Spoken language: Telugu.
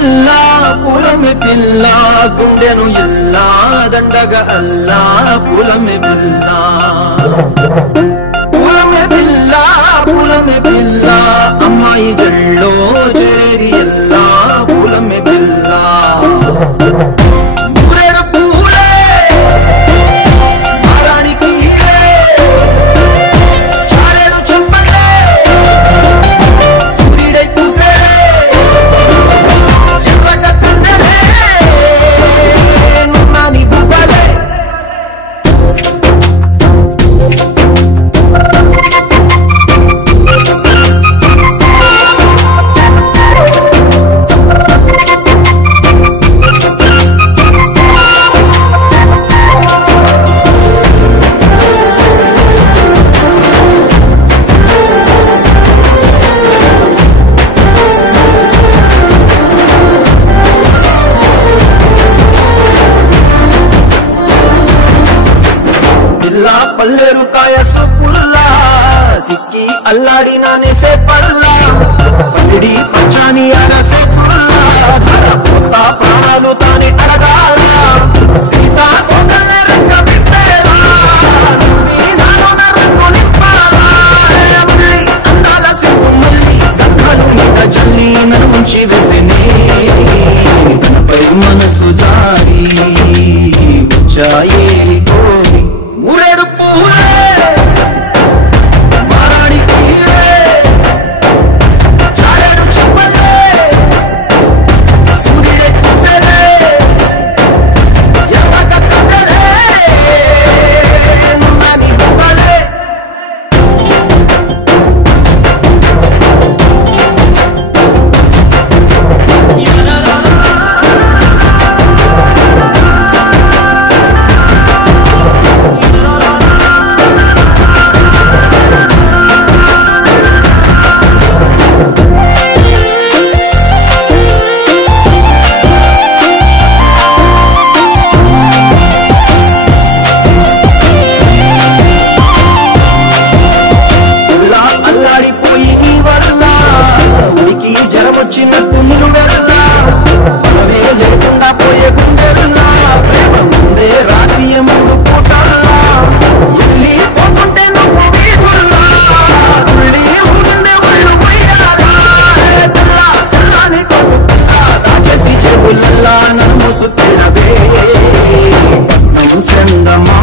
పిల్ల పూలమే పిల్ల గుండెను ఇల్లా దండగా అల్లా పూలమే పిల్ల పూలమే పిల్ల పూలమే పిల్ల అమ్మాయి జల్లో చేరేది ఎల్లా పూలమే పిల్ల పల్లెరు కాయ సొప్పుల్లా సిక్కి అల్లాడి నానే సే పల్లా పసిడి పచ్చాని అరసే కుల్లా ధర పోస్తా ప్రాణాలు తానే అడగాల సీతా కోకల్ల రంగ పెట్టేలా నాలోన రంగు నింపాలా మళ్ళీ అందాల సిగ్గు మళ్ళీ గంధలు మీద జల్లి నన్ను ముంచి వేసేనే తనపై మనసు జారి వచ్చాయే కోరి ఊరేడు వచ్చినట్టు నిన్ను వెళ్ళా మనమే లేకుండా పోయే గుండెల్లా ప్రేమ ముందే రాసియ ముందు పూటల్లా ఎల్లి పోతుంటే నువ్వు వీధుల్లా తుళ్ళి ఊగిందే ఒళ్ళు పోయాలా పిల్ల పిల్లని కొట్టు పిల్ల దాచేసి చెవులల్లా నన్ను మోసు తెల్లవే పట్నం సెందమా